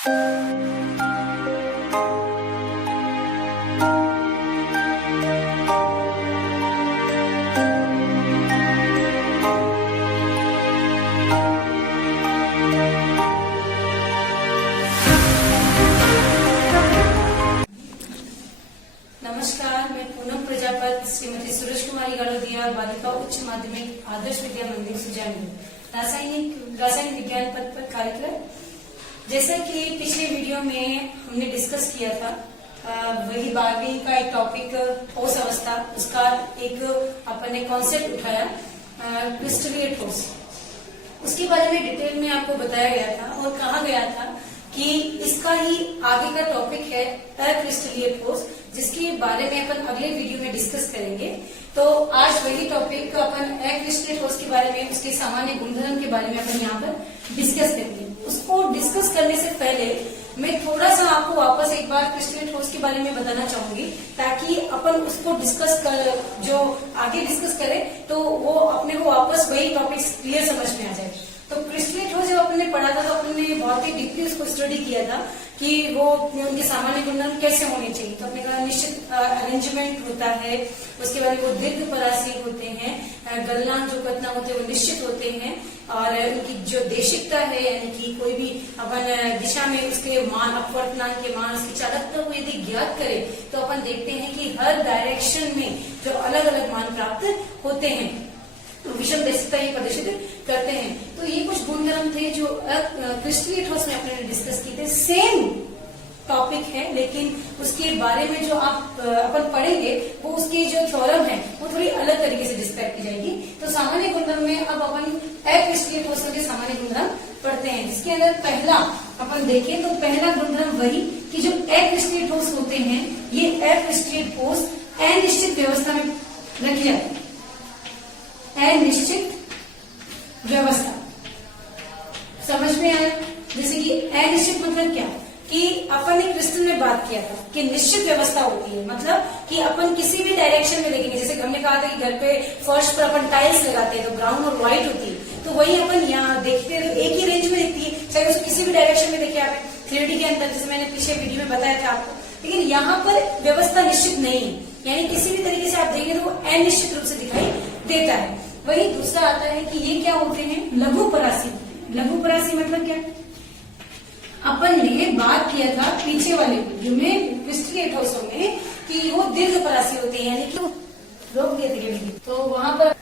नमस्कार, मैं पूनम प्रजापति श्रीमती सुरेश कुमारी गाड़ोदिया बालिका उच्च माध्यमिक आदर्श विद्या मंदिर सुजानपुर रासायनिक विज्ञान पद पर कार्यक्रम। जैसा कि पिछले वीडियो में हमने डिस्कस किया था, वही 12वीं का एक टॉपिक ठोस अवस्था, उसका एक अपन ने कॉन्सेप्ट उठाया क्रिस्टलीय ठोस। उसके बारे में डिटेल में आपको बताया गया था और कहा गया था कि इसका ही आगे का टॉपिक है अक्रिस्टलीय ठोस, जिसके बारे में अपन अगले वीडियो में डिस्कस करेंगे। तो आज वही टॉपिक अपन अक्रिस्टलीय ठोस के बारे में, उसके सामान्य गुणधर्म के बारे में अपन यहाँ पर डिस्कस करेंगे। उसको डिस्कस करने से पहले मैं थोड़ा सा आपको वापस एक बार क्रिस्टलीय ठोस के बारे में बताना चाहूंगी, ताकि अपन उसको डिस्कस कर, जो आगे डिस्कस करें तो वो अपने को वापस वही टॉपिक क्लियर समझ में आ जाए। तो क्रिस्टलीय ठोस जब अपन ने पढ़ा था तो अपन ने बहुत ही डीपली उसको स्टडी किया था कि वो उनके सामान्य गुणधर्म कैसे होने चाहिए। तो अपने का निश्चित अरेंजमेंट होता है, उसके बाद वो दीर्घ परासी होते हैं, गलनांक जो कथनांक होते हैं वो निश्चित होते हैं, और उनकी जो देशिकता है, यानी कि कोई भी अपन दिशा में उसके मान, अपवर्तनांक के मान, उसकी चालकता को यदि ज्ञात करें तो अपन देखते हैं कि हर डायरेक्शन में जो अलग अलग मान प्राप्त होते हैं, तो विषम देशिकता ये प्रदर्शित करते हैं। तो ये कुछ गुणधर्म थे जो क्रिस्टलीय ठोस में अपने डिस्कस किए थे। सेम टॉपिक है, लेकिन उसके बारे में जो आप अपन पढ़ेंगे वो उसके जो थ्योरम है वो थोड़ी अलग तरीके से डिस्क्राइब की जाएगी। तो सामान्य गुणधर्म में अब अपन अक्रिस्टलीय ठोस के सामान्य गुणधर्म पढ़ते हैं, जिसके अंदर पहला अपन देखें तो पहला गुणधर्म वही कि जो अक्रिस्टलीय ठोस होते हैं, ये अक्रिस्टलीय ठोस अनिश्चित व्यवस्था में रखी जाती है। अनिश्चित व्यवस्था समझ में आया? जैसे कि अनिश्चित मतलब क्या, कि अपन ने क्रिस्टल में बात किया था कि निश्चित व्यवस्था होती है, मतलब कि अपन किसी भी डायरेक्शन में देखेंगे। जैसे हमने कहा था कि घर पे फर्श पर अपन टाइल्स लगाते हैं तो ब्राउन और व्हाइट होती है, तो वही अपन यहाँ देखते हैं तो एक ही रेंज में दिखती है, चाहे उसको किसी भी डायरेक्शन में देखे आप 3D के अंदर, जैसे मैंने पिछले वीडियो में बताया था आपको। लेकिन यहाँ पर व्यवस्था निश्चित नहीं है, यानी किसी भी तरीके से आप देखेंगे तो वो अनिश्चित रूप से दिखाई देता है। वही दूसरा आता है कि ये क्या होते हैं, लघु परासी। लघु परासी मतलब क्या, अपन ने बात किया था पीछे वाले वीडियो में क्रिस्टलीय ठोसों में कि वो दीर्घ परासी होते हैं, यानी कि रोक दिए थे। तो वहां पर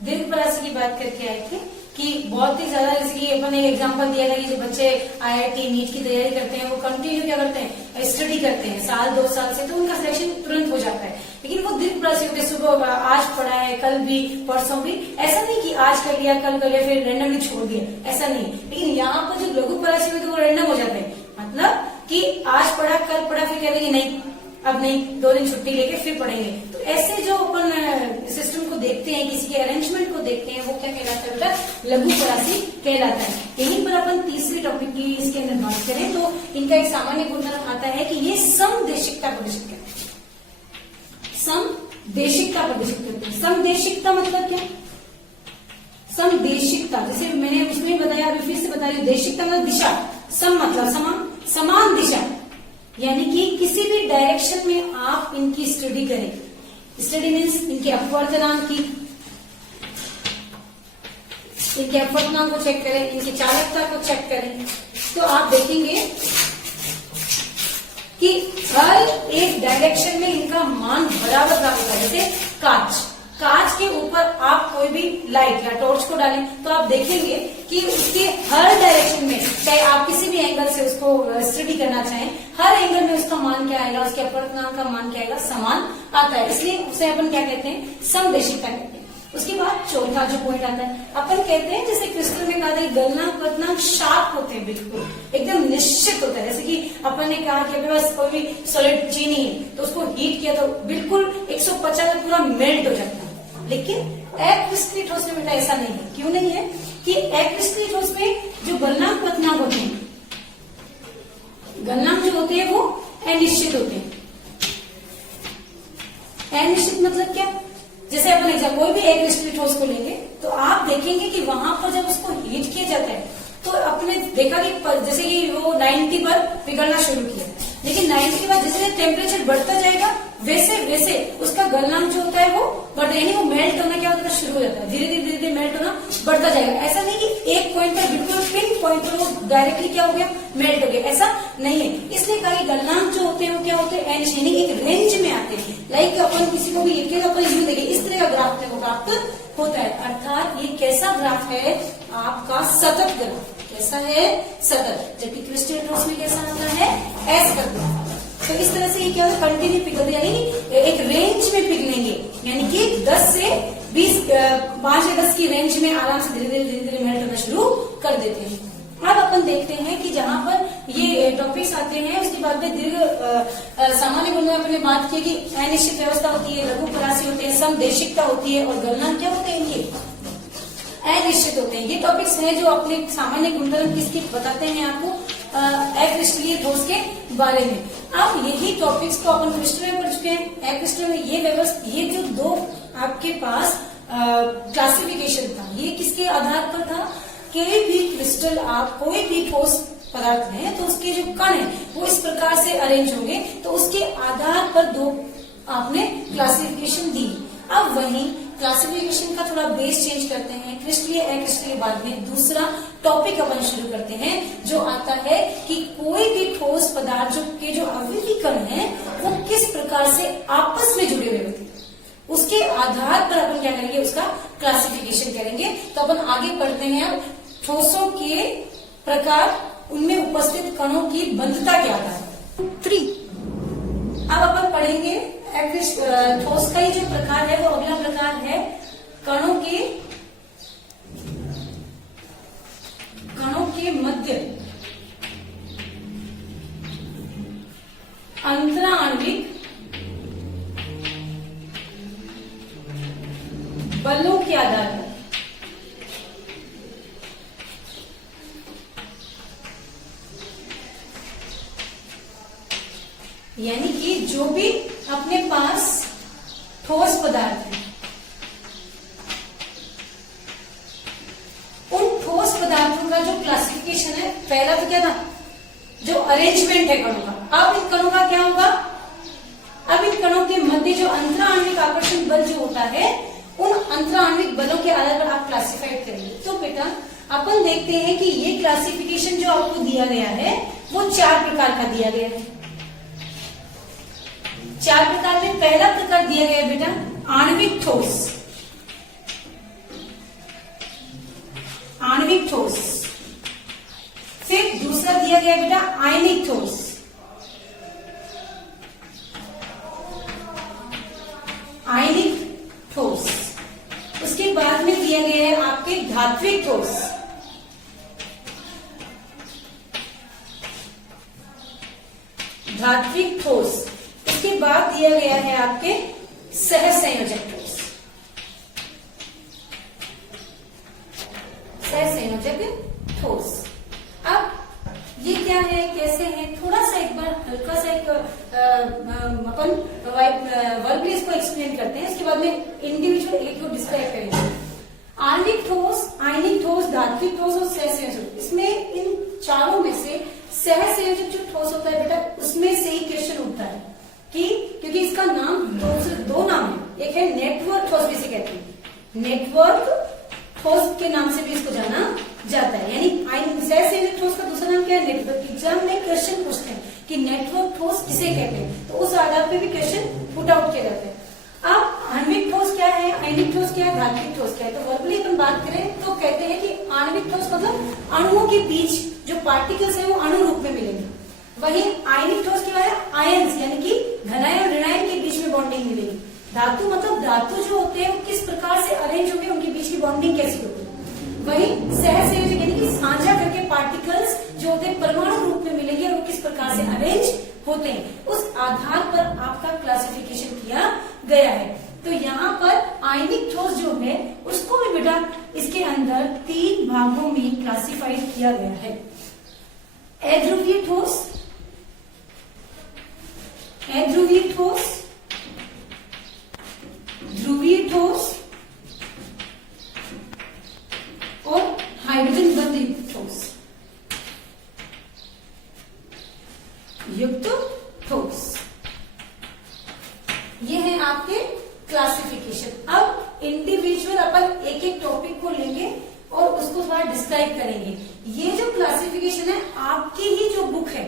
दीर्घ परासी की बात करके आए थे कि बहुत ही ज्यादा, जैसे कि अपन ने एग्जांपल दिया था कि जो बच्चे IIT नीट की तैयारी करते हैं वो कंटिन्यू क्या करते हैं, स्टडी करते हैं साल 2 साल से, तो उनका सिलेक्शन तुरंत हो जाता है। लेकिन वो दीर्घ परासी होते हैं, सुबह आज पढ़ा है, कल भी, परसों भी, ऐसा नहीं कि आज कर लिया, कल कर लिया, फिर रैंडमली छोड़ दिया, ऐसा नहीं। लेकिन यहाँ पर जो लघु परासी होते हैं वो रैंडम हो जाते हैं, मतलब कि आज पढ़ा, कल पढ़ा, फिर कहते हैं नहीं अब नहीं, 2 दिन छुट्टी लेके फिर पढ़ेंगे। तो ऐसे जो अपन सिस्टम को देखते हैं, किसी के अरेंजमेंट को देखते हैं, वो क्या कहलाता है बेटा, लघु परासी कहलाता है। यहीं पर अपन तीसरे टॉपिक की इसके अंदर बात करें तो इनका एक सामान्य गुणधर्म आता है कि ये समदेशिकता प्रदर्शित करते हैं। समदेशिकता प्रदर्शित करते हैं। समदेशिकता मतलब क्या, समदेशिकता जैसे मैंने उसमें बताया, अभी फिर से बता रही हूँ। देशिकता मतलब दिशा, सम मतलब समान दिशा, यानी कि किसी भी डायरेक्शन में आप इनकी स्टडी करें। स्टडी मीन्स इनके अपवर्तनांक को चेक करें, इनकी चालकता को चेक करें, तो आप देखेंगे कि हर एक डायरेक्शन में इनका मान बराबर प्राप्त होता है। जैसे कांच के ऊपर आप कोई भी लाइट या टॉर्च को डालें तो आप देखेंगे कि उसके हर डायरेक्शन में, चाहे आप किसी भी एंगल से उसको स्टडी करना चाहें, हर एंगल में उसका मान क्या आएगा, उसके अपवर्तनांक का मान क्या आएगा, समान आता है। इसलिए उसे अपन क्या कहते हैं, समदेशिकता कहते हैं। उसके बाद चौथा जो पॉइंट आता है, अपन कहते हैं जैसे क्रिस्टल में कहा था गलनांक पतनांक शार्प होते हैं, बिल्कुल एकदम निश्चित होता है। जैसे कि अपन ने कहा कि अपने पास कोई भी सॉलिड चीनी है तो उसको हीट किया तो बिल्कुल 150 में पूरा मेल्ट हो जाता है। लेकिन अक्रिस्टलीय ठोस में बेटा ऐसा नहीं है। क्यों नहीं है कि अक्रिस्टलीय ठोस में जो गलनांक पतनांक होते हैं, गलनांक जो होते हैं वो अनिश्चित होते हैं। अनिश्चित मतलब क्या, जैसे अपन एग्जाम्पल कोई भी अक्रिस्टलीय ठोस को लेंगे तो आप देखेंगे कि वहां पर जब उसको हीट किया जाता है तो आपने देखा कि जैसे कि वो 90 पर पिघलना शुरू किया, लेकिन 90 के बाद जैसे टेम्परेचर बढ़ता जाएगा वैसे वैसे उसका गलनांक जो होता है वो बढ़ता है, यानी वो मेल्ट होना क्या होता है शुरू हो जाता है, धीरे धीरे मेल्ट होना बढ़ता जाएगा। ऐसा नहीं कि एक पॉइंट पर बिल्कुल पिन पॉइंट पर वो डायरेक्टली क्या हो गया, मेल्ट हो गया, ऐसा नहीं है। इसलिए कहा गलनांक जो होते हैं वो क्या होते हैं, यानी एक रेंज में आते हैं। लाइक अपन किसी को भी अपन इसमें देखिए इस तरह का ग्राफ को प्राप्त होता है, अर्थात ये कैसा ग्राफ है आपका, सतत ग्राफ। कैसा है, सतत। जबकि क्रिस्टल ट्रोस में कैसा आता है, ऐसा ग्राफ। तो इस तरह से ये क्या होता है, कंटिन्यू पिघलते, यानी एक रेंज में पिघलेंगे, यानी कि 10 से 20 5 या 10 की रेंज में आराम से धीरे धीरे मेल्ट होना शुरू कर देते हैं। अब अपन देखते हैं कि जहां पर ये टॉपिक्स आते हैं उसके बाद में दीर्घ सामान्य गुणों में अपने बात की कि अनिश्चित व्यवस्था होती है, लघु परासी होते हैं, समदेशिकता होती है और गलनांक क्या होते हैं, इनके अनिश्चित होते हैं। ये टॉपिक्स हैं जो अपने सामान्य गुणधर्म किसके बताते हैं आपको, अक्रिस्टलीय ठोस के बारे में। अब यही टॉपिक्स को अपन क्रिस्टल में पढ़ चुके हैं। अक्रिस्टल में ये व्यवस्था, ये जो दो आपके पास क्लासिफिकेशन था, ये किसके आधार पर था, कोई भी क्रिस्टल आप कोई भी ठोस पदार्थ है तो उसके जो कण है वो इस प्रकार से अरेंज होंगे, तो उसके आधार पर दो आपने क्लासिफिकेशन दी। अब वहीं क्लासिफिकेशन का थोड़ा बेस चेंज करते हैं, क्रिस्टलीय अक्रिस्टलीय बाद में दूसरा टॉपिक अपन शुरू करते हैं जो आता है कि कोई भी ठोस पदार्थ के जो अवयवी कण है वो किस प्रकार से आपस में जुड़े हुए होते हैं, उसके आधार पर अपन क्या करेंगे, उसका क्लासिफिकेशन करेंगे। तो अपन आगे पढ़ते हैं अब ठोसों के प्रकार, उनमें उपस्थित कणों की बंधता के आधार पर। 3 अब अपन पढ़ेंगे ठोस का ही जो प्रकार है वो अगला प्रकार है कणों के मध्य अंतराण्विक बलों के आधार पर। यानी कि जो भी अपने पास ठोस पदार्थ है, उन ठोस पदार्थों का जो क्लासिफिकेशन है, पहला तो क्या था, जो अरेंजमेंट है कणों का। अब इन कणों का क्या होगा, अब इन कणों के मध्य जो अंतराण्विक आकर्षण बल जो होता है, उन अंतराण्विक बलों के आधार पर आप क्लासिफाइड करेंगे। तो बेटा अपन देखते हैं कि ये क्लासिफिकेशन जो आपको दिया गया है वो 4 प्रकार का दिया गया है। 4 प्रकार में पहला प्रकार दिया गया है बेटा आणविक ठोस। आणविक ठोस। फिर दूसरा दिया गया है बेटा आयनिक ठोस। आयनिक ठोस। उसके बाद में दिया गया है आपके धात्विक ठोस। धात्विक ठोस। इसके बाद दिया गया है आपके सहसंयोजक ठोस। सहसंयोजक ठोस। अब ये क्या है, कैसे है, थोड़ा सा एक बार हल्का सा एक अपन वर्बली इसको एक्सप्लेन करते हैं, उसके बाद में इंडिविजुअल एक को डिस्क्राइब करेंगे। आणविक ठोस, आयनिक ठोस, धात्विक ठोस और सहसंयोजक। इसमें इन चारों में से सहसंयोजक जो ठोस होता है बेटा, उसमें से ही क्वेश्चन उठता है कि क्योंकि इसका नाम दो नाम है, एक है नेटवर्क ठोस भी इसे कहते हैं, नेटवर्क ठोस के नाम से भी इसको जाना जाता है। यानी सहसंयोजक ठोस का दूसरा नाम क्या है, नेटवर्क। एग्जाम में क्वेश्चन पूछते हैं कि नेटवर्क ठोस किसे कहते हैं, तो उस आधार पे भी क्वेश्चन पुट आउट किया जाता है। अब आणविक ठोस क्या है, आयनिक ठोस क्या है, धात्विक ठोस क्या है, तो वर्बली अपन बात करें तो कहते हैं कि आणविक ठोस मतलब अणुओं के बीच जो पार्टिकल्स है वो अणु रूप में मिलेंगे। वहीं आयनिक ठोस क्या है, आयन्स यानी कि घनायन और ऋणायन के बीच में बॉन्डिंग मिलेगी। धातु मतलब धातु जो होते हैं वो किस प्रकार से अरेंज होंगे, उनके बीच की बॉन्डिंग कैसी होती है। वहीं सहसंयोजक यानी कि साझा करके पार्टिकल्स जो होते हैं परमाणु रूप में मिलेंगे और वो किस प्रकार से अरेंज होते हैं, उस आधार पर आपका क्लासिफिकेशन किया गया है। तो यहाँ पर आयनिक ठोस जो है उसको भी बेटा इसके अंदर 3 भागों में क्लासिफाइड किया गया है। अध्रुवीय ठोस, अध्रुवीय ठोस, ध्रुवीय ठोस और हाइड्रोजन बंधित ठोस। युक्त ठोस। ये है आपके क्लासिफिकेशन। अब इंडिविजुअल अपन एक एक टॉपिक को लेंगे और उसको थोड़ा डिस्क्राइब करेंगे। ये जो क्लासिफिकेशन है आपकी ही जो बुक है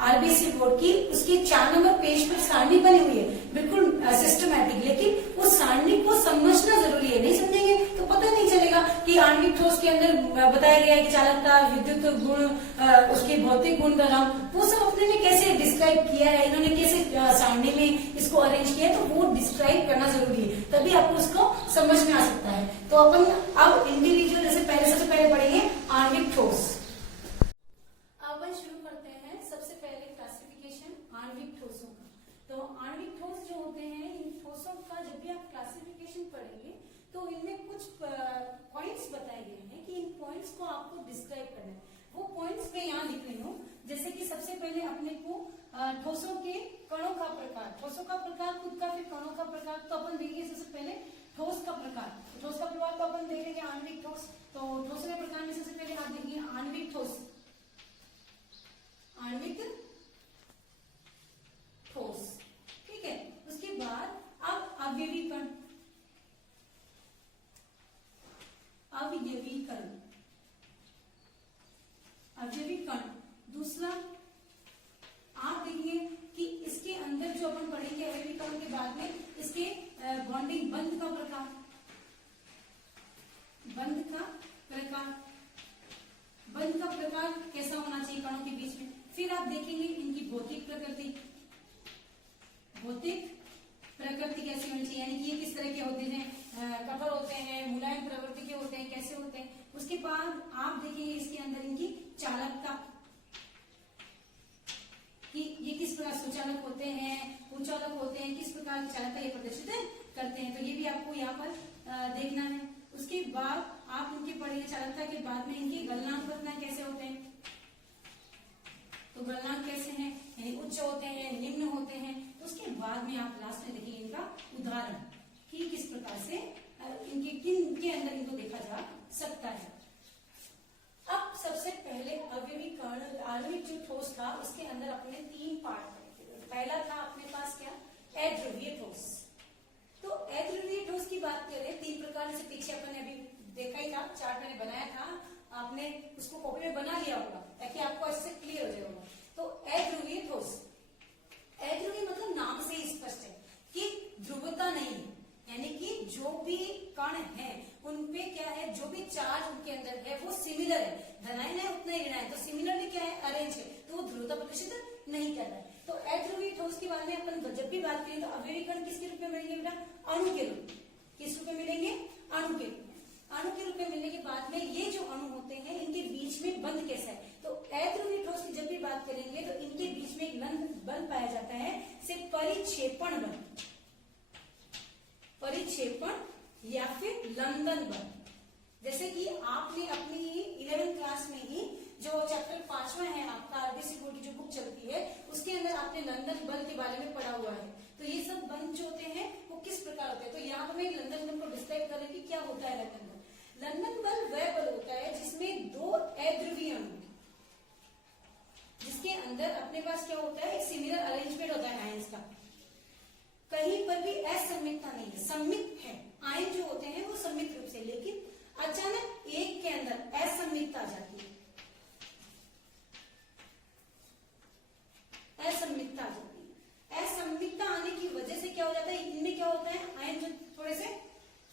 आरबीसी बोर्ड की, उसके 4 नंबर पेज पर सारणी बनी हुई है, बिल्कुल सिस्टमैटिक, लेकिन उस सारणी को समझना जरूरी है। नहीं समझेंगे तो पता नहीं चलेगा कि आणविक ठोस के अंदर बताया गया है कि चालकता, विद्युत गुण, उसके भौतिक गुण का नाम, वो सब अपने ने कैसे डिस्क्राइब किया है, इन्होंने कैसे सारणी में इसको अरेंज किया है, तो वो डिस्क्राइब करना जरूरी है, तभी आपको उसको समझ में आ सकता है। तो अपन अब इंडिविजुअल जैसे सबसे पहले पढ़ेंगे आणविक ठोस। अपन शुरू करते हैं सबसे पहले क्लासिफिकेशन आणविक ठोसों का। तो आणविक ठोस जो होते हैं, इन ठोसों का जब भी आप क्लासिफिकेशन पढ़ेंगे तो इनमें कुछ पॉइंट्स बताए गए हैं कि इन पॉइंट्स को आपको डिस्क्राइब करना है। वो पॉइंट्स मैं यहाँ लिख रही हूँ। जैसे कि सबसे पहले अपने को ठोसों के कणों का प्रकार, ठोसों का प्रकार खुद का, फिर कणों का प्रकार। तो अपन देखेंगे सबसे पहले ठोस का प्रकार। ठोस का प्रकार तो अपन देखेंगे आणविक ठोस। तो ठोस के प्रकार में सबसे पहले आप देखेंगे आणविक ठोस, आणविक ठोस, ठीक है। उसके बाद अब अवयवीकरण, अवयवीकरण, अवयवीकरण। दूसरा आप देखिए कि इसके अंदर जो अपन पढ़ेंगे अवयवीकरण के बाद में, इसके बॉन्डिंग, बंध का प्रकार, बंध का प्रकार, बंध का प्रकार कैसा होना चाहिए कणों के बीच में। फिर आप देखेंगे इनकी भौतिक प्रकृति, भौतिक प्रकृति कैसी होनी चाहिए, यानी कि ये किस तरह के होते हैं, कठोर होते हैं, मुलायम प्रवृत्ति के होते हैं, कैसे होते हैं। उसके बाद आप देखेंगे इसके अंदर इनकी चालकता, कि ये किस प्रकार सुचालक होते हैं, कुचालक होते हैं, किस प्रकार की चालकता ये प्रदर्शित करते हैं। तो ये भी आपको यहाँ पर देखना है। उसके बाद आप इनके पढ़ेंगे चालकता के बाद में इनके गलनांक बताना कैसे होते हैं। तो गलनांक कैसे हैं, यानी उच्च होते हैं, निम्न होते हैं। तो उसके बाद में आप लास्ट में देखिए इनका उदाहरण कि किस प्रकार से इनके किन के अंदर इनको देखा जा सकता है। अब सबसे पहले अवयवीकरण, आणविक जो ठोस था उसके अंदर अपने 3 पार्ट थे। पहला था अपने पास क्या, अध्रुवीय ठोस। तो अध्रुवीय ठोस की बात करें 3 प्रकार से, पीछे अपन ने अभी देखा ही था, चार्ट मैंने बनाया था, आपने उसको कॉपी में बना लिया होगा ताकि आपको अच्छे से क्लियर हो जाएगा। तो अध्रुवीय ठोस, अध्रुवीय मतलब नाम से ही स्पष्ट है कि ध्रुवता नहीं, यानी कि जो भी कण है उनपे क्या है, जो भी चार्ज उनके अंदर है वो सिमिलर है, धनायन है उतना ही ऋणायन, तो सिमिलरली क्या है, अरेंज है, तो वो ध्रुवता प्रदर्शित नहीं कर रहा है। तो अध्रुवीय ठोस के बारे में अपन जब भी बात करें तो अवयवीकरण किसके रूप में मिलेंगे बेटा, अणु के रूप, किस रूप में मिलेंगे, अणु के रूप में। अणु के रूप में मिलने के बाद में ये जो अणु होते हैं इनके बीच में बंध कैसा है। तो अध्रुवीय ठोस की जब भी बात करेंगे तो इनके बीच में एक बल पाया जाता है, से परिक्षेपण बल, परिक्षेपण या फिर लंदन बल। जैसे कि आपने अपनी 11th क्लास में ही जो चैप्टर 5वां है आपका आरबीसी बोर्ड की जो बुक चलती है उसके अंदर आपने लंदन बल के बारे में पढ़ा हुआ है। तो ये सब बल जो होते हैं वो किस प्रकार होते हैं। तो यहाँ पर मैं लंदन बल को डिस्क्राइब करें कि क्या होता है लंदन बल। लंदन बल वह बल होता है जिसमें 2 अध्रुवीय अणु, जिसके अंदर अपने पास क्या होता है, एक सिमिलर अरेंजमेंट होता है आयंस का, कहीं पर भी असममितता नहीं है, सम्मित है। आयन जो होते हैं वो सम्मित रूप से, लेकिन अचानक एक के अंदर असममितता आ जाती है, असममितता आ जाती है। असममितता आने की वजह से क्या हो जाता है, इनमें क्या होता है, आयन जो थोड़े से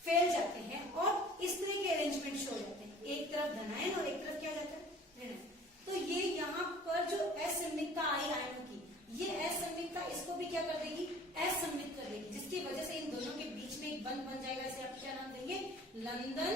फैल जाते हैं और इस तरह के अरेंजमेंट शो हो जाते हैं, एक तरफ धनायन और एक तरफ क्या जाता है, ऋणायन। तो ये यहाँ पर जो असममितता आई आयनों की, ये असममितता इसको भी क्या कर देगी, असममित कर देगी, जिसकी वजह से इन दोनों के बीच में एक बल बन जाएगा। इसे आप क्या नाम देंगे, लंदन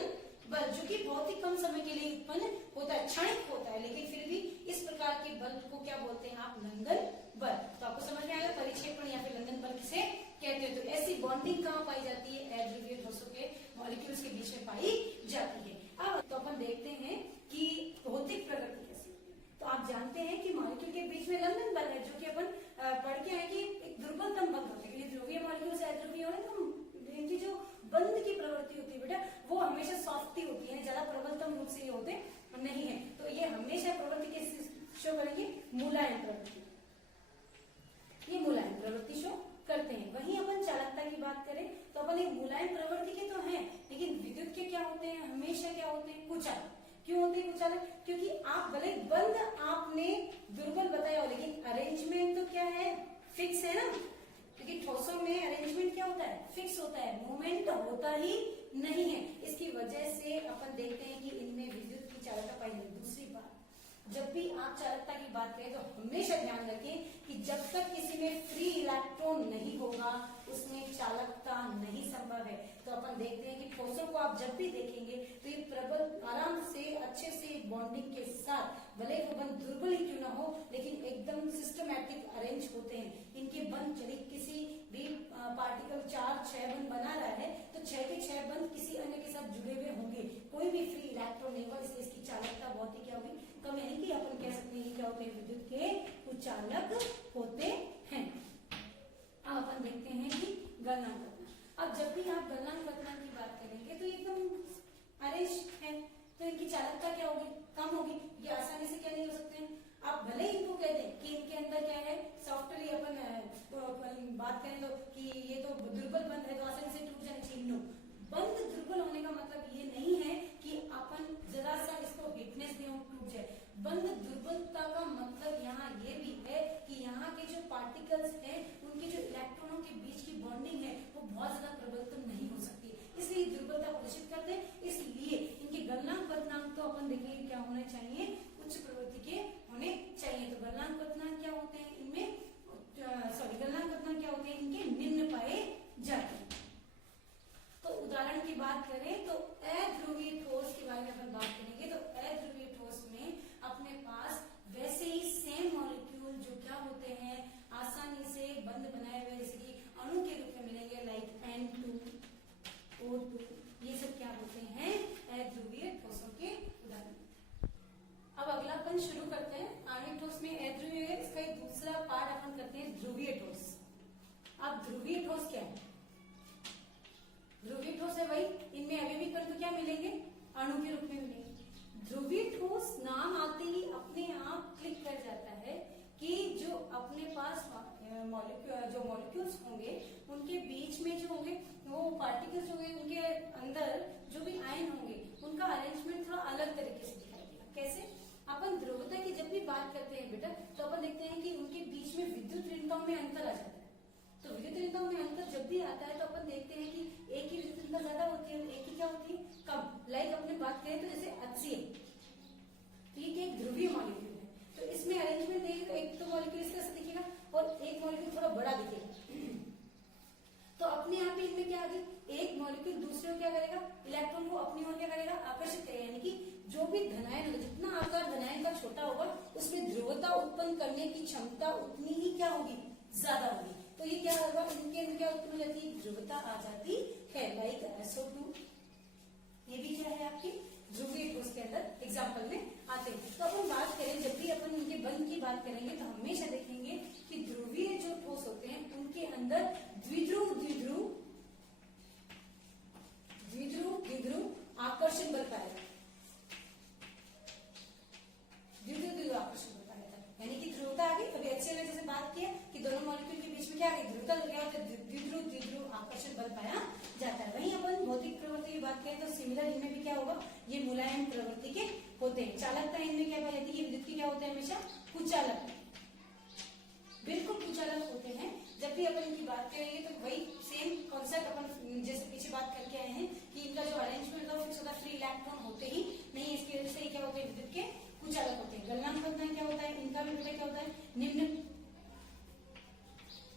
बल, जो कि बहुत ही कम समय के लिए उत्पन्न होता है, क्षणिक होता है, लेकिन फिर भी इस प्रकार के बल को क्या बोलते हैं आप, लंदन बल। तो आपको समझ में आएगा परिक्षेपण या फिर लंदन बल किसे कहते हैं। तो ऐसी बॉन्डिंग कहाँ पाई जाती है, अध्रुवीय ठोसों के मॉलिक्यूल्स के बीच में पाई जाती है। अब तो अपन देखते हैं कि भौतिक प्रकृति कैसी होती है। तो आप जानते हैं कि मॉलिक्यूल के बीच में लंदन बल है, जो कि अपन पढ़ के आए कि एक दुर्बलतम बंध होते हैं। ध्रुवीय मॉलिक्यूल से अध्रुवीय होने तो इनकी जो बंध की प्रवृत्ति होती है बेटा वो हमेशा सॉफ्ट ही होती है, ज्यादा प्रबलतम रूप से ये होते नहीं है। तो ये हमेशा प्रवृत्ति कैसे शो करेंगे, मुलायम प्रवृत्ति, मुलायम प्रवृत्ति के तो हैं, लेकिन विद्युत के क्या होते हैं, हमेशा क्या होते हैं, कुचालक। क्यों होते हैं कुचालक? क्योंकि आप भले बंद आपने दुर्बल बताया हो, लेकिन अरेंजमेंट तो क्या है, फिक्स है ना। क्योंकि ठोसों में अरेंजमेंट क्या होता है, फिक्स होता है, मूवमेंट होता ही नहीं है। इसकी वजह से अपन देखते हैं कि इनमें विद्युत की चालकता पाई जाती है। दूसरी बात, जब भी आप चालकता की बात करें तो हमेशा ध्यान रखें कि जब तक किसी में फ्री इलेक्ट्रॉन नहीं होगा उसमें चालकता नहीं संभव है। तो अपन देखते हैं कि ठोसों को आप जब भी देखेंगे तो ये प्रबल आराम से अच्छे से बॉन्डिंग के साथ, भले वो बंद दुर्बल ही क्यों ना हो, लेकिन एकदम सिस्टमैटिक अरेंज होते हैं। इनके बंद यदि किसी भी पार्टिकल 4-6 बंद बना रहा है तो 6 के 6 बंद किसी अन्य के साथ जुड़े हुए होंगे, कोई भी फ्री इलेक्ट्रॉन नहीं होगा, इसलिए इसकी चालकता बहुत ही क्या होगी, कम। यानी कि अपन कह सकते हैं क्या होते हैं, विद्युत के कुचालक होते हैं। अब अपन देखते हैं कि गलनांक कतना। अब जब भी आप गलनांक कतना की बात करेंगे तो एकदम अरेंज है, तो इनकी चालकता क्या होगी, कम होगी। ये आसानी से क्या नहीं हो सकते हैं। आप भले ही इनको कहते हैं कि इनके अंदर क्या है, सॉफ्टली अपन बात करें तो कि ये तो दुर्बल बंद है तो आसानी से टूट जाना चाहिए। नो, बंद दुर्बल होने का मतलब ये नहीं है कि अपन जरा सा इसको हिटनेस दें टूट जाए। बंद दुर्बलता का मतलब यहाँ ये भी है कि यहाँ के जो पार्टिकल्स हैं उनके जो इलेक्ट्रॉनों के बीच की बॉन्डिंग है वो बहुत ज्यादा प्रबल तो नहीं हो सकती, इसलिए दुर्बलता प्रदर्शित करते हैं। इसलिए इनके गलनांक पदनांक तो अपन देखेंगे क्या होने चाहिए, उच्च प्रवृत्ति के होने चाहिए। तो गलनांक पदनांक क्या होते हैं इनमें, गलनांक पदनांक क्या होते हैं इनके, निम्न पाए जाते हैं। तो उदाहरण की बात करें तो अध्रुवीय ठोस के बारे में अपन बात करेंगे। तो अध्रुवीय ठोस में अपने पास वैसे ही सेम मॉलिक्यूल जो क्या होते हैं, आसानी से बंद बनाए हुए जैसे कि अणु के रूप में मिलेंगे, लाइक N2O2, ये सब क्या होते हैं, अध्रुवीय ठोसों के उदाहरण। अब अगला अपन शुरू करते हैं आणविक ठोस में अध्रुवीय, इसका एक दूसरा पार्ट अपन करते हैं ध्रुवीय ठोस। अब ध्रुवीय ठोस क्या है, ध्रुवीय ठोस है भाई, इनमें अवयवी कण तो क्या मिलेंगे, अणु के रूप में मिलेंगे। ध्रुवीय ठोस नाम आते ही अपने आप क्लिक कर जाता है कि जो अपने पास मॉलिक्यूल्स होंगे उनके बीच में जो होंगे वो पार्टिकल्स होंगे, उनके अंदर जो भी आयन होंगे उनका अरेंजमेंट थोड़ा अलग तरीके से दिखाई देगा। कैसे, अपन ध्रुवता की जब भी बात करते हैं बेटा तो अपन देखते हैं कि उनके बीच में विद्युत ऋणताओं में अंतर आ जाता है। तो विद्युत ऋणताओं में अंतर जब भी आता है तो अपन देखते हैं कि एक की विद्युत ऋणता ज्यादा होती है, एक की क्या होती है, कम। लाइक अपने बात करें तो जैसे HCl, तो ये एक ध्रुवीय मॉलिक्यूल है, तो इसमें अरेंजमेंट देखेंगे तो एक तो मॉलिक्यूल इस तरह से दिखेगा और एक मॉलिक्यूल थोड़ा बड़ा दिखेगा। तो अपने आप ही इनमें क्या आ गई, एक मॉलिक्यूल दूसरे को क्या करेगा, इलेक्ट्रॉन को अपनी ओर क्या करेगा, आकर्षित करेगा। यानी कि जो भी धनायन होगा, जितना आकार धनायन का छोटा होगा उसमें ध्रुवता उत्पन्न करने की क्षमता उतनी ही क्या होगी, ज्यादा होगी। तो ये क्या होगा, इनके अंदर क्या उत्पन्न हो जाती है, ध्रुवता आ जाती है, लाइक SO2। ये भी क्या है आपकी ध्रुवीय ठोस के अंदर एग्जाम्पल में आते हैं। तो अपन बात करें, जब भी अपन उनके बंध की बात करेंगे तो हमेशा देखेंगे कि ध्रुवीय जो ठोस होते हैं उनके अंदर द्विध्रुव द्विध्रुव द्विध्रुव द्विध्रुव आकर्षण बल पाएगा, द्विध्रुव द्विध्रुव आकर्षण बल पाएगा। यानी कि ध्रुवता आ गई, अभी HCl ने जैसे बात किया कि दोनों मॉलिक्यूल के बीच में क्या है, ध्रुवता लग गया, तो द्विध्रुव द्विध्रुव आकर्षण बल पाया जाता है। वहीं अपन भौतिक प्रवृत्ति की बात करें तो सिमिलर इनमें भी क्या होगा, ये मुलायम प्रवृत्ति के होते हैं। चालकता इनमें क्या पाई जाती है, ये विद्युत के क्या होते हैं, हमेशा कुचालक, बिल्कुल कुचालक होते हैं। जब भी अपन इनकी बात करेंगे तो वही सेम कॉन्सेप्ट अपन जैसे पीछे बात करके आए हैं कि इनका जो अरेंजमेंट होता है वो फ्री इलेक्ट्रॉन होते ही नहीं, इसकी वजह से क्या होते हैं, विद्युत के कुचालक होते हैं। गलनांक पदनांक क्या होता है, इनका भी क्या होता है,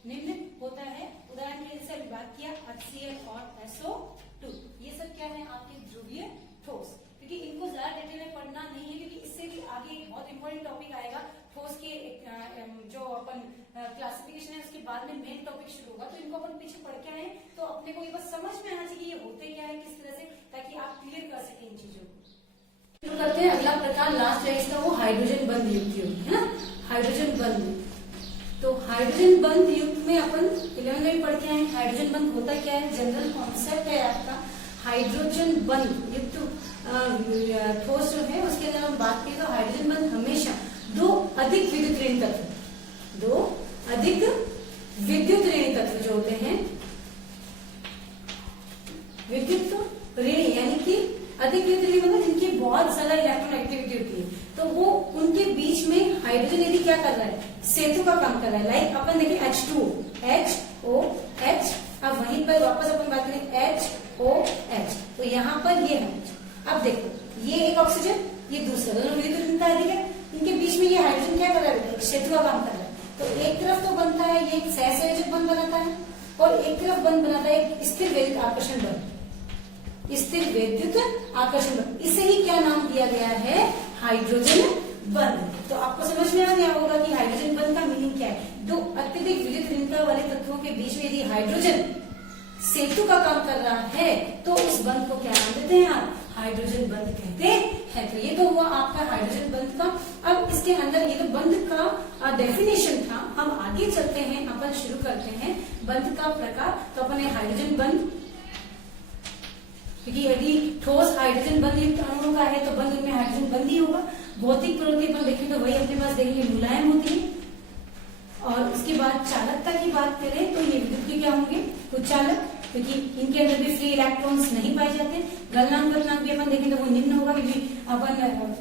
निम्न होता है। उदाहरण के जैसे अभी बात किया HCl और SO2, ये सब क्या है आपके ध्रुवीय ठोस। क्योंकि इनको ज्यादा डिटेल में पढ़ना नहीं है, क्योंकि इससे भी आगे एक बहुत इंपॉर्टेंट टॉपिक आएगा ठोस के, जो अपन क्लासिफिकेशन है उसके बाद में मेन टॉपिक शुरू होगा। तो इनको अपन पीछे पढ़ के आए तो अपने को ये बस समझ में आना चाहिए ये होते क्या है, किस तरह से, ताकि आप क्लियर कर सके इन चीजों को। शुरू करते हैं। अगला प्रकार लास्ट है इसका, वो हाइड्रोजन बंध युक्त है ना, हाइड्रोजन बंध। तो हाइड्रोजन बंध युक्त में अपन 11 में भी पढ़ के आए। हाइड्रोजन बंध होता क्या है, जनरल कॉन्सेप्ट है आपका। हाइड्रोजन बंध युक्त ठोस जो है उसके अंदर हम बात करें तो हाइड्रोजन बंध हमेशा दो अधिक विद्युत ऋण तत्व जो होते हैं विद्युत ऋणी यानी कि अधिक विद्युत ऋणी मतलब जिनकी बहुत ज्यादा इलेक्ट्रॉन एक्टिविटी होती है, तो वो उनके बीच में हाइड्रोजन यदि क्या कर रहा है, सेतु का काम कर रहा है। लाइक अपन देखिए H2O, HOH। अब वहीं पर वापस अपन बात करें HOH, तो यहाँ पर ये है। अब देखो ये एक ऑक्सीजन, ये दूसरा, दोनों विद्युत ऋणता अधिक है, इनके बीच में ये हाइड्रोजन क्या कर रहा है, सेतु का काम कर रहा है। तो एक तरफ तो बनता है ये सहसंयोजक बंध बनाता है, और एक तरफ बंध बनाता है स्थिर विद्युत आकर्षण बंध, स्थिर विद्युत आकर्षण बंध। इसे ही क्या नाम दिया गया है, हाइड्रोजन बंध। तो आपको समझ में आ गया होगा कि हाइड्रोजन बंध का मीनिंग क्या है। दो अत्यधिक विद्युत ऋणता वाले तत्वों के बीच में यदि हाइड्रोजन सेतु का काम कर रहा है तो उस बंध को क्या नाम देते हैं आप, हाइड्रोजन बंध कहते हैं। तो ये तो हुआ आपका हाइड्रोजन बंध का। अब इसके अंदर ये तो बंध का डेफिनेशन था। हम आगे चलते हैं, अपन शुरू करते हैं बंध का प्रकार। तो अपन हाइड्रोजन बंध, क्योंकि यदि ठोस हाइड्रोजन बंध युक्त अणुओं का है तो बंध में हाइड्रोजन बंध ही होगा। भौतिक प्रवृत्ति पर देखें तो वही अपने पास देखेंगे मुलायम होती है। और उसके बाद चालकता की बात करें तो ये विद्युत के क्या होंगे, कुचालक, क्योंकि इनके अंदर भी फ्री इलेक्ट्रॉन्स नहीं पाए जाते। गलनांक भी अपन देखें तो वो निम्न होगा, क्योंकि अपन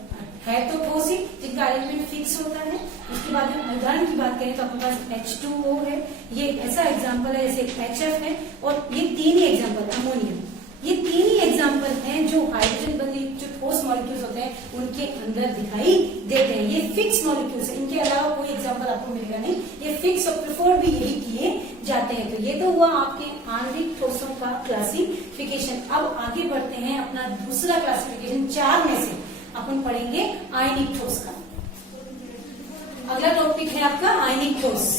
है तो ठोस ही जिनका अरेंजमेंट फिक्स होता है। उसके बाद में उदाहरण की बात करें तो अपने पास H2O है, ये ऐसा एग्जाम्पल है, जैसे HF है, और ये तीन ही एग्जाम्पल, अमोनियम, ये तीन ही एग्जाम्पल हैं जो हाइड्रोजन बंध जो ठोस मॉलिक्यूल्स होते हैं उनके अंदर दिखाई देते हैं। ये फिक्स मॉलिक्यूल्स है, इनके अलावा कोई एग्जाम्पल आपको मिलेगा नहीं। ये फिक्स और प्रिफर्ड भी यही किए जाते हैं। तो ये तो हुआ आपके आणविक ठोसों का क्लासिफिकेशन। अब आगे बढ़ते हैं अपना दूसरा क्लासिफिकेशन, 4 में से अपन पढ़ेंगे आयनिक ठोस का। अगला टॉपिक है आपका आयनिक ठोस।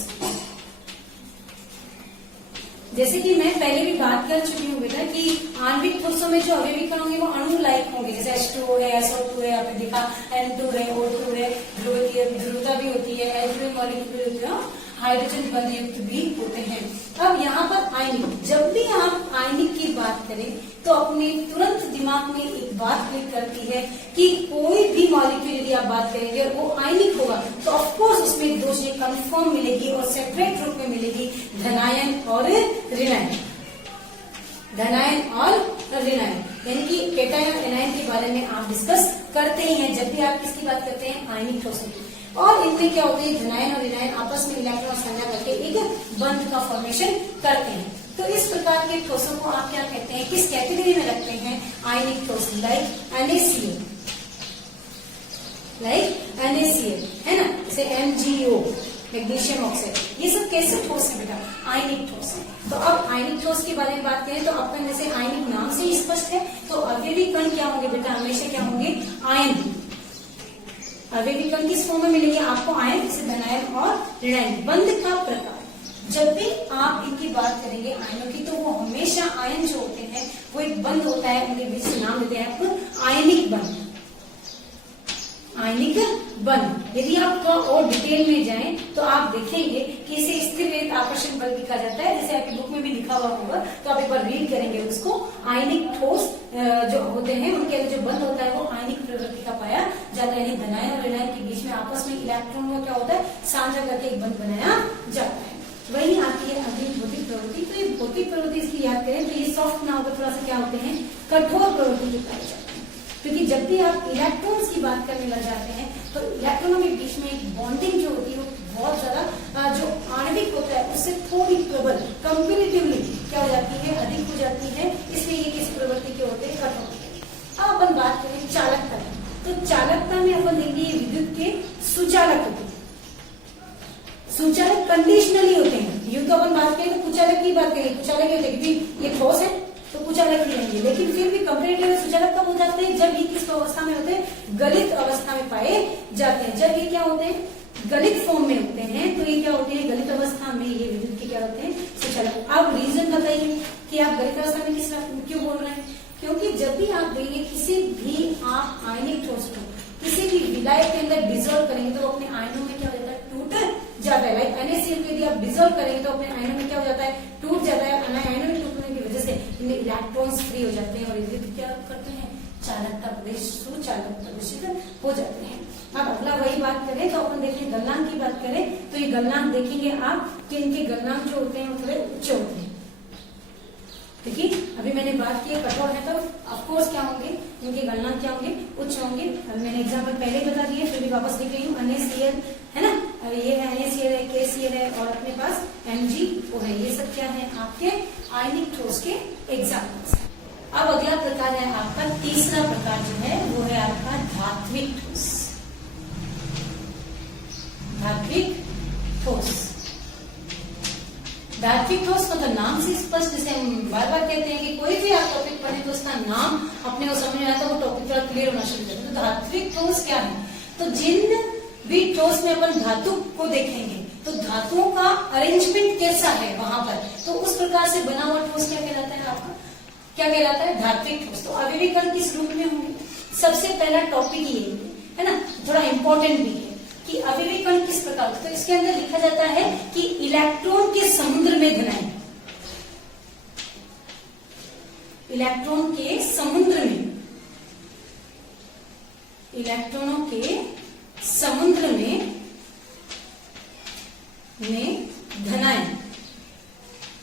जैसे कि मैं पहले भी बात कर चुकी हूँ बेटा कि आणविक ठोसों में जो अवयवी कण होंगे वो अणु लायक होंगे। जैसे H2O है, SO2 है, आपने देखा N2 है, O2 है, ध्रुवता भी होती है, H2 मॉलिक्यूल होते हैं, हाइड्रोजन बंध युक्त भी होते हैं। अब यहाँ पर आयनिक, जब भी आप आयनिक की बात करें तो अपने तुरंत दिमाग में एक बात क्लिक करती है कि कोई भी मॉलिक्यूल यदि आप बात करेंगे और वो आयनिक होगा तो ऑफकोर्स उसमें दो चीजें कंफर्म मिलेगी और सेपरेट रूप में मिलेगी, धनायन और ऋणायन। धनायन और ऋणायन यानी कि कैटायन और एनायन के बारे में आप डिस्कस करते ही हैं जब भी आप किसकी बात करते हैं, आयनिक ठोसों की। और इनमें क्या होते हैं, धनायन और ऋणायन आपस में इलेक्ट्रॉन साझा करके एक बंध का फॉर्मेशन करते हैं। तो इस प्रकार के ठोसों को आप क्या कहते हैं, किस कैटेगरी में रखते हैं, आयनिक ठोस, लाइक NaCl है ना, जैसे MgO, मैग्नीशियम ऑक्साइड, ये सब कैसे ठोस है बेटा, आयनिक ठोस है। तो अब आयनिक ठोस के बारे में बात करें तो अपन जैसे आयनिक नाम से ही स्पष्ट है, तो अवयवी कण क्या होंगे बेटा, हमेशा क्या होंगे, आयन। अवयवी कण किस फॉर्म में मिलेंगे आपको, आयन, जैसे धनायन और ऋणायन। बंध का प्रकार, जब भी आप इनकी बात करेंगे आयनों की तो वो हमेशा आयन जो होते हैं वो एक बंध होता है, उनके बीच से नाम देते हैं आपको आयनिक बंध। आयनिक बंध यदि आप और डिटेल में जाएं तो आप देखेंगे कि इसे स्थिर विद्युत आकर्षण बल भी कहा जाता है, जैसे आपकी बुक में भी लिखा हुआ होगा, तो आप एक बार रीड करेंगे उसको। आयनिक ठोस जो होते हैं उनके अंदर जो बंध होता है वो आयनिक प्रवृत्ति का पाया जाता है, यानी धनायन और ऋणायन के बीच में आपस में इलेक्ट्रॉन का क्या होता है, साझा करके एक बंध बनाया जाता है। वही आती है अगली भौतिक प्रवृत्ति। तो ये भौतिक प्रवृत्ति इसकी याद करें तो ये सॉफ्ट ना होकर थोड़ा सा क्या होते हैं, कठोर प्रवृत्ति की पाई जाती है। क्योंकि जब भी आप इलेक्ट्रॉन्स की बात करने लग जाते हैं तो इलेक्ट्रॉनों के बीच में एक बॉन्डिंग जो होती है वो बहुत ज्यादा जो आणविक होता है उससे थोड़ी प्रबल, कंपेरेटिवली क्या हो जाती है, अधिक हो जाती है, इसलिए ये किस प्रवृत्ति के होते हैं, कठोर। अब अपन बात करें चालकता की, तो चालकता में अपन देखेंगे विद्युत के सुचालक होते हैं। सुचालक कंडीशनली होते हैं, यूं तो अपन बात करें तो कुचालक की बात करें, कुचालक होते हैं क्योंकि ये ठोस है तो कुचालक ही रहेंगे, लेकिन फिर भी कंपेरेटिव में सुचालक कब हो जाते हैं, जब ये किस अवस्था में होते हैं, गलित अवस्था में पाए जाते हैं। जब ये क्या होते हैं, गलित फॉर्म में होते हैं तो ये क्या होते हैं, गलित अवस्था में ये विद्युत के क्या होते हैं, सुचालक। अब रीजन बताइए कि आप गलित अवस्था में किस क्यों बोल रहे हैं, क्योंकि जब भी आप देंगे किसी भी आप आयनिक ठोस को किसी भी विलाय के अंदर डिजोल्व करेंगे तो अपने आयनों में क्या हो जाता है, टूट जाता है। लाइक NaCl को यदि आप डिजोल्व करेंगे तो अपने आयनों में क्या हो जाता है, टूट जाता है। आयनों में टूटने की वजह से इनमें इलेक्ट्रॉन्स फ्री हो जाते हैं और विद्युत क्या करते हैं, चालकता प्रवेश, सुचालक प्रवेशित हो जाते हैं। अब अगला वही बात करें तो अपन देखिए गलनांक की बात करें तो ये गलनांक देखेंगे आप कि इनके गलनांक जो होते हैं वो थोड़े उच्च होते हैं। देखिए अभी मैंने बात की कठोर है तो ऑफकोर्स क्या होंगे, इनके गणना क्या होंगे, उच्च होंगे। अब मैंने एग्जाम्पल पहले बता दिए, फिर भी वापस लिख रही हूँ। NaCl है ना, ये है NaCl है, KCl है और अपने पास MgO है। ये सब क्या है आपके आयनिक ठोस के एग्जाम्पल्स। अब अगला प्रकार है आपका तीसरा प्रकार जो है वो है आपका धात्विक ठोस। धात्विक ठोस, धात्विक ठोस मतलब नाम से स्पष्ट, जैसे हम बार बार कहते हैं कि कोई भी आप टॉपिक पढ़े तो उसका नाम अपने को समझ में आता है, वो टॉपिक थोड़ा क्लियर होना शुरू करता है। तो धात्विक ठोस क्या है, तो जिन भी ठोस में अपन धातु को देखेंगे तो धातुओं का अरेंजमेंट कैसा है वहां पर, तो उस प्रकार से बना हुआ ठोस क्या कहलाता है आपका, क्या कहलाता है धात्विक ठोस। तो अवयवी कण किस रूप में होंगे, सबसे पहला टॉपिक ये है ना, थोड़ा इंपॉर्टेंट भी है कि अवयवी कण किस प्रकार। तो इसके अंदर लिखा जाता है कि इलेक्ट्रॉन के समुद्र में घनाएं, इलेक्ट्रॉन के समुद्र में, इलेक्ट्रॉनों के समुद्र में घनाएं।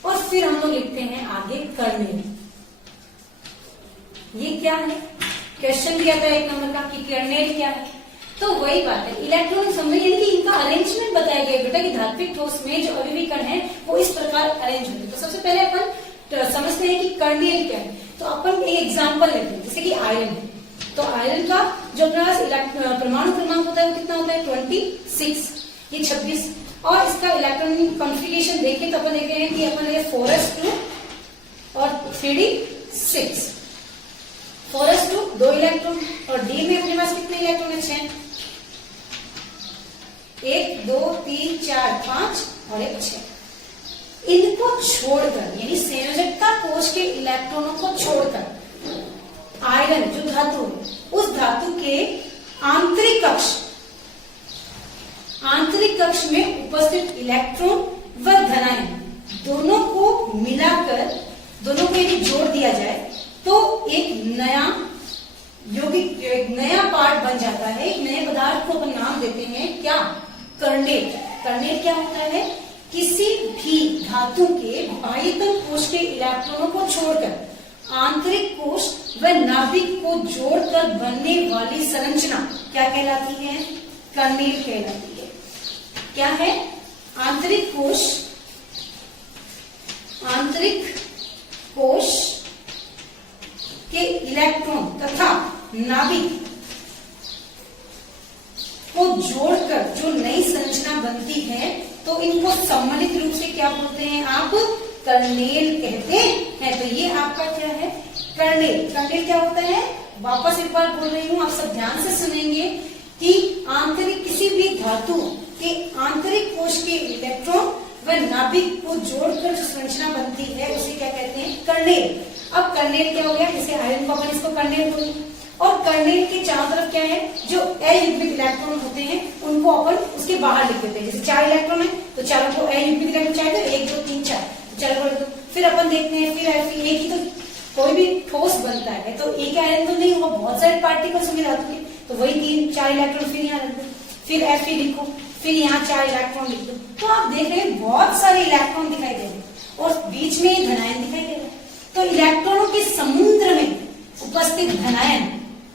और फिर हम लोग लिखते हैं आगे कर्नेल। ये क्या है, क्वेश्चन दिया था 1 नंबर का कि कर्नेल क्या है। तो वही बात है, इलेक्ट्रॉन समझ, यानी कि इनका अरेंजमेंट बताया गया बेटा कि धात्विक ठोस में जो अवयवी कण है वो इस प्रकार अरेंज होते हैं। तो सबसे पहले अपन समझते हैं कि कर्नेल क्या है। तो अपन एक एग्जांपल लेते हैं, जैसे कि आयरन है, तो आयरन का जो अपना परमाणु क्रमांक होता है वो कितना होता है 26, ये 26। और इसका इलेक्ट्रॉनिक कॉन्फ़िगरेशन देखें तो अपन देख रहे हैं कि अपन 4s2 और 3d6, 4s2 2 इलेक्ट्रॉन और डी में अपने पास कितने इलेक्ट्रॉन है 6, 1 2 3 4 5 और 1 6। इनको छोड़कर यानी संयोजकता कोश के इलेक्ट्रॉनों को छोड़कर आयरन जो धातु है उस धातु के आंतरिक कक्ष में उपस्थित इलेक्ट्रॉन व धनाएं दोनों को मिलाकर, दोनों को यदि जोड़ दिया जाए तो एक नया यौगिक, एक नया पार्ट बन जाता है। एक नए पदार्थ को अपन नाम देते हैं क्या, कर्नेल। कर्नेल क्या होता है, किसी भी धातु के बाह्यतम कोश के इलेक्ट्रॉनों को छोड़कर आंतरिक कोश व नाभिक को जोड़कर बनने वाली संरचना क्या कहलाती है, कर्नेल कहलाती है। क्या है, आंतरिक कोश के इलेक्ट्रॉन तथा नाभिक को जोड़कर जो नई संरचना बनती है तो इनको सम्मिलित रूप से क्या बोलते हैं आप, कर्नेल कहते हैं। तो ये आपका क्या है, कर्नेल। कर्नेल क्या होता है, वापस एक बार बोल रही हूं, आप सब ध्यान से सुनेंगे कि आंतरिक किसी भी धातु के आंतरिक कोश के इलेक्ट्रॉन व नाभिक को जोड़कर जो संरचना बनती है उसे क्या कहते हैं, कर्नेल। अब कर्नेल क्या हो गया, जैसे आयरन को अपन इसको कर्नेल बोलेंगे। और कर्नेल के चारों तरफ क्या है, जो अयुग्मित इलेक्ट्रॉन होते हैं उनको अपन उसके बाहर लिख देते हैं। जैसे 4 इलेक्ट्रॉन है तो चारों को अयुग्मित इलेक्ट्रॉन चाहिए, 1 2 3 4, चलो फिर अपन देखते हैं, फिर एक ही तो कोई भी ठोस बनता है तो एक आयरन तो नहीं होगा, बहुत सारे पार्टिकल्स होंगे धातु के, तो वही 3 4 इलेक्ट्रॉन फिर यहाँ रख दो, फिर Fe लिखो, फिर यहाँ 4 इलेक्ट्रॉन लिख दो। तो आप देख रहे हैं बहुत सारे इलेक्ट्रॉन दिखाई दे रहे हैं और बीच में धनायन दिखाई दे रहे हैं। तो इलेक्ट्रॉनों के समुद्र में उपस्थित धनायन,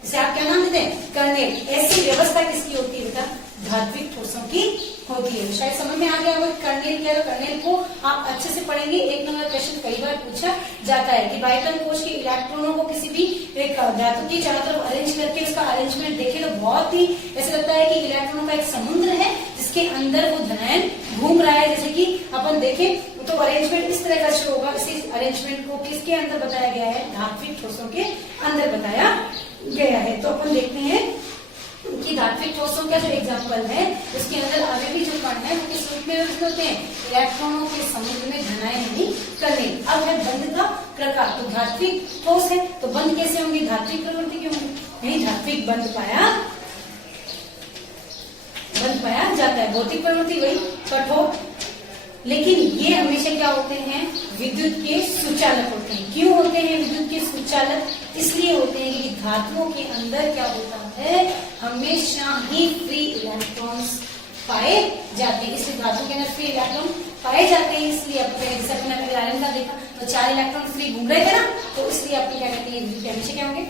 इसे आप क्या नाम देते हैं, कर्नेल। ऐसी व्यवस्था किसकी होती है बेटा, धात्विक ठोसों की होती है। शायद समझ में आ गया होगा कर्नेल क्या है। कर्नेल को आप अच्छे से पढ़ेंगे, 1 नंबर क्वेश्चन कई बार पूछा जाता है कि बाह्यतम कोश के इलेक्ट्रॉनों को किसी भी एक धातु की चारों तरफ अरेंज करके उसका अरेंजमेंट देखे तो बहुत ही ऐसा लगता है कि इलेक्ट्रॉनों का एक समुद्र है जिसके अंदर वो धनायन घूम रहा है। जैसे कि अपन देखें तो अरेंजमेंट इस तरह का शो होगा। इसी अरेंजमेंट को किसके अंदर बताया गया है, धात्विक ठोसों के अंदर बताया गया है। तो अपन देखते हैं कि धात्विक ठोसों का जो एग्जाम्पल है उसके अंदर अवयवी जो कण है वो किस रूप में होते हैं, इलेक्ट्रॉनों के समुद्र में धनायन नहीं करने। अब है बंध का प्रकार, तो धात्विक ठोस है तो बंध कैसे होंगे, धात्विक प्रवृत्ति क्यों होंगे, नहीं धात्विक बंध पाया जाता है। भौतिक प्रवृत्ति वही कठोर, लेकिन ये हमेशा क्या होते हैं, विद्युत के सुचालक होते हैं। क्यों होते हैं विद्युत के सुचालक, इसलिए होते हैं कि धातुओं के अंदर क्या होता है, हमेशा ही फ्री इलेक्ट्रॉन्स पाए जाते हैं, इसलिए धातु के अंदर फ्री इलेक्ट्रॉन पाए जाते हैं। इसलिए जैसे अपने अगर आयरन का देखा तो 4 इलेक्ट्रॉन फ्री घूम रहे थे ना, तो इसलिए आपने क्या कहते हैं, हमेशा क्या होंगे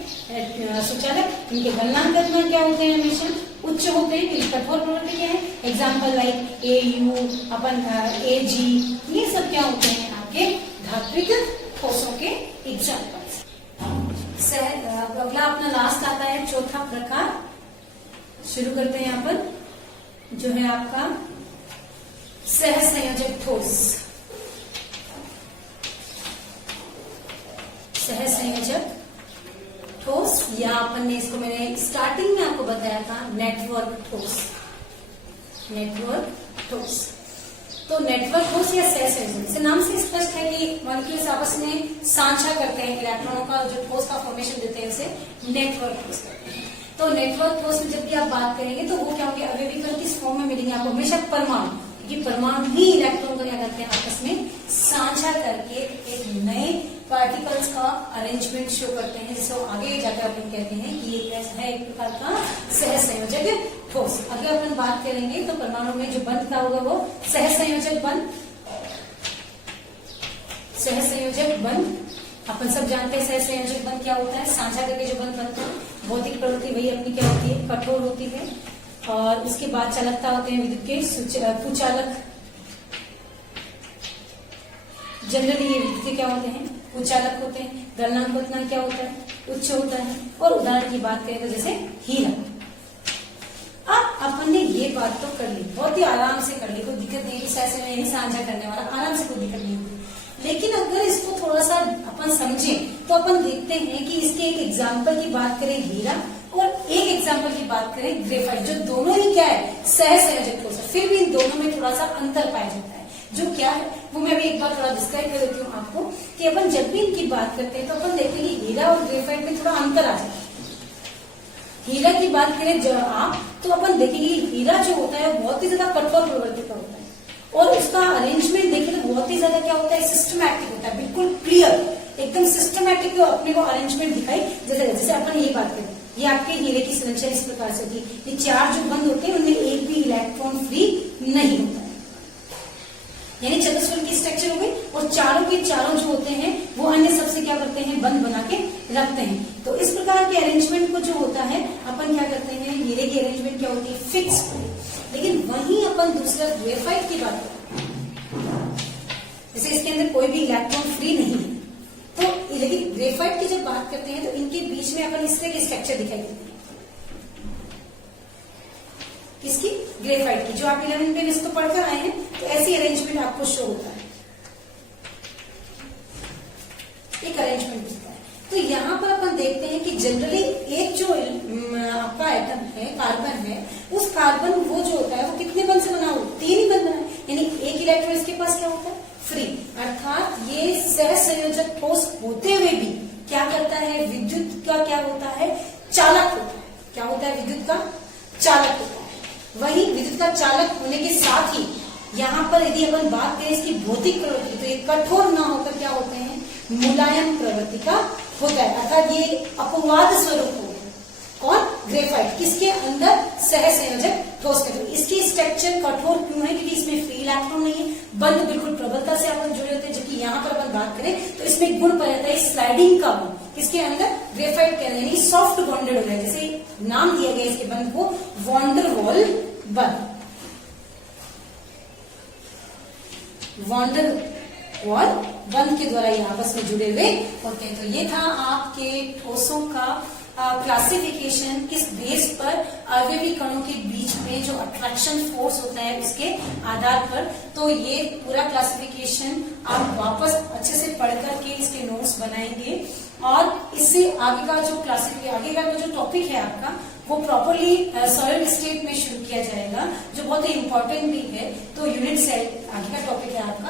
सुचालक। इनके गलनांक क्या होते हैं, हमेशा उच्च होते हैं। इनकी कठोर प्रवृत्ति क्या है, एग्जाम्पल लाइक AU अपन AG, ये सब क्या होते हैं आपके धात्विक ठोसों के एग्जाम्पल्स। अगला अपना लास्ट आता है चौथा प्रकार, शुरू करते हैं यहाँ पर, जो है आपका सहसंयोजक ठोस। सहसंयोजक ठोस, या अपन ने इसको मैंने स्टार्टिंग में आपको बताया था नेटवर्क ठोस। नेटवर्क ठोस, तो नेटवर्क ठोस या सहसंयोजक, जैसे नाम से स्पष्ट है कि मॉलिक्यूल्स आपस में साझा करते हैं इलेक्ट्रॉनों का, जो ठोस का फॉर्मेशन देते हैं उसे नेटवर्क ठोस करते हैं। तो नेटवर्क ठोस में जब भी आप बात करेंगे तो वो क्या होंगे, अवयवी कण किस फॉर्म में मिलेंगे आपको, हमेशा परमाणु, क्योंकि परमाणु ही इलेक्ट्रॉन को क्या करते हैं आपस में साझा करके एक नए पार्टिकल्स का अरेंजमेंट शो करते हैं, जिसे आगे जाकर अपन कहते हैं कि ये कैसा है, एक प्रकार का सहसंयोजक ठोस। अगर अपन बात करेंगे तो परमाणु में जो बंध का होगा वो सहसंयोजक बंध। सहसंयोजक बंध अपन सब जानते हैं, सहसंयोजक बंध क्या होता है, साझा करके जो बंध बनता है। भौतिक प्रवृत्ति वही अपनी क्या होती है, कठोर होती है। और उसके बाद चालकता होते हैं विद्युत के कुचालक। जनरली ये विद्युत के क्या होते हैं, कुचालक होते हैं। गलनांक उतना क्या होता है, उच्च होता है। और उदाहरण की बात करें तो जैसे हीरा। अब अपन ने ये बात तो कर ली, बहुत ही आराम से कर ली, कोई दिक्कत नहीं, ऐसे में नहीं साझा करने वाला, आराम से कोई दिक्कत नहीं होगी। लेकिन अगर इसको थोड़ा सा अपन समझें तो अपन देखते हैं कि इसके एक एग्जाम्पल की बात करें हीरा, और एक एग्जाम्पल की बात करें ग्रेफाइट, जो दोनों ही क्या है, सहसंयोजक ठोस है। फिर भी इन दोनों में थोड़ा सा अंतर पाया जाता है, जो क्या है वो मैं भी एक बार थोड़ा डिस्क्राइब कर देती हूँ आपको, कि अपन जब भी इनकी बात करते हैं तो अपन देखते हैं कि हीरा और ग्रेफाइट में थोड़ा अंतर आ जाता है। हीरा की बात करें जब आप, तो अपन देखेंगे हीरा जो होता है बहुत ही ज्यादा कठोर प्रवृत्ति का होता है, और उसका अरेंजमेंट देखें तो बहुत ही ज्यादा क्या होता है, सिस्टमैटिक होता है, बिल्कुल क्लियर, एकदम सिस्टमैटिक अपने को अरेंजमेंट दिखाई। जैसे अपन ये बात करें, ये आपके हीरे की संरचना इस प्रकार से होती है, ये 4 जो बंध होते हैं उनमें एक भी इलेक्ट्रॉन फ्री नहीं होता है, यानी चतुष्फलक की स्ट्रक्चर हो गई। और चारों के चारों जो होते हैं वो अन्य सबसे क्या करते हैं, बंध बना के रखते हैं। तो इस प्रकार के अरेंजमेंट को जो होता है अपन क्या करते हैं, हीरे की अरेंजमेंट क्या होती है, फिक्स। लेकिन वहीं अपन दूसरा ग्रेफाइट की बात करते हैं, जैसे इसके अंदर कोई भी इलेक्ट्रॉन फ्री नहीं है, तो लेकिन ग्रेफाइट की जब बात करते हैं तो इनके बीच में अपन इस तरह की स्ट्रक्चर दिखाई देती है। किसकी, ग्रेफाइट की, जो आप 11 में इसको पढ़कर आए हैं, तो ऐसी अरेंजमेंट आपको शो होता है, एक अरेंजमेंट दिखता है। तो यहाँ पर अपन देखते हैं कि जनरली एक जो आपका एटम है, कार्बन है, उस कार्बन वो जो होता है वो कितने बंध से बना हो, 3 ही बंध बना है, यानी एक इलेक्ट्रॉन इसके पास क्या होता है, फ्री। अर्थात ये सहसंयोजक ठोस होते हुए भी क्या करता है, विद्युत का क्या होता है, चालक होता है। क्या होता है, विद्युत का चालक होता है। वही विद्युत का चालक होने के साथ ही यहाँ पर यदि अपन बात करें इसकी भौतिक प्रवृत्ति, तो ये कठोर ना होकर क्या होते हैं, मुलायम प्रवृत्ति का होता है। अर्थात ये अपवाद स्वरूप हो, कौन, ग्रेफाइट, किसके अंदर, सहसंयोजक ठोस के। इसकी स्ट्रक्चर कठोर क्यों है, क्योंकि इसमें फ्री इलेक्ट्रॉन नहीं है, बंध बिल्कुल प्रबलता से अपन जुड़े होते हैं। जबकि यहाँ पर अपन बात करें तो इसमें गुण पाया जाता है स्लाइडिंग का गुण, किसके अंदर, ग्रेफाइट के अंदर, यानी सॉफ्ट बॉन्डेड हो गया। जैसे नाम दिया गया इसके बंध को वॉन्डर वॉल बंध, वॉन्डर वॉल बंध के द्वारा ये आपस में जुड़े हुए होते हैं। तो ये था आपके ठोसों का क्लासिफिकेशन, किस बेस पर अवयवी कणों के बीच में जो अट्रैक्शन फोर्स होता है उसके आधार पर। तो ये पूरा क्लासिफिकेशन आप वापस अच्छे से पढ़ करके इसके नोट्स बनाएंगे, और इससे आगे का जो आगे का जो टॉपिक है आपका वो प्रॉपरली सॉलिड स्टेट में शुरू किया जाएगा, जो बहुत ही इंपॉर्टेंट भी है। तो यूनिट सेल आगे का टॉपिक है आपका।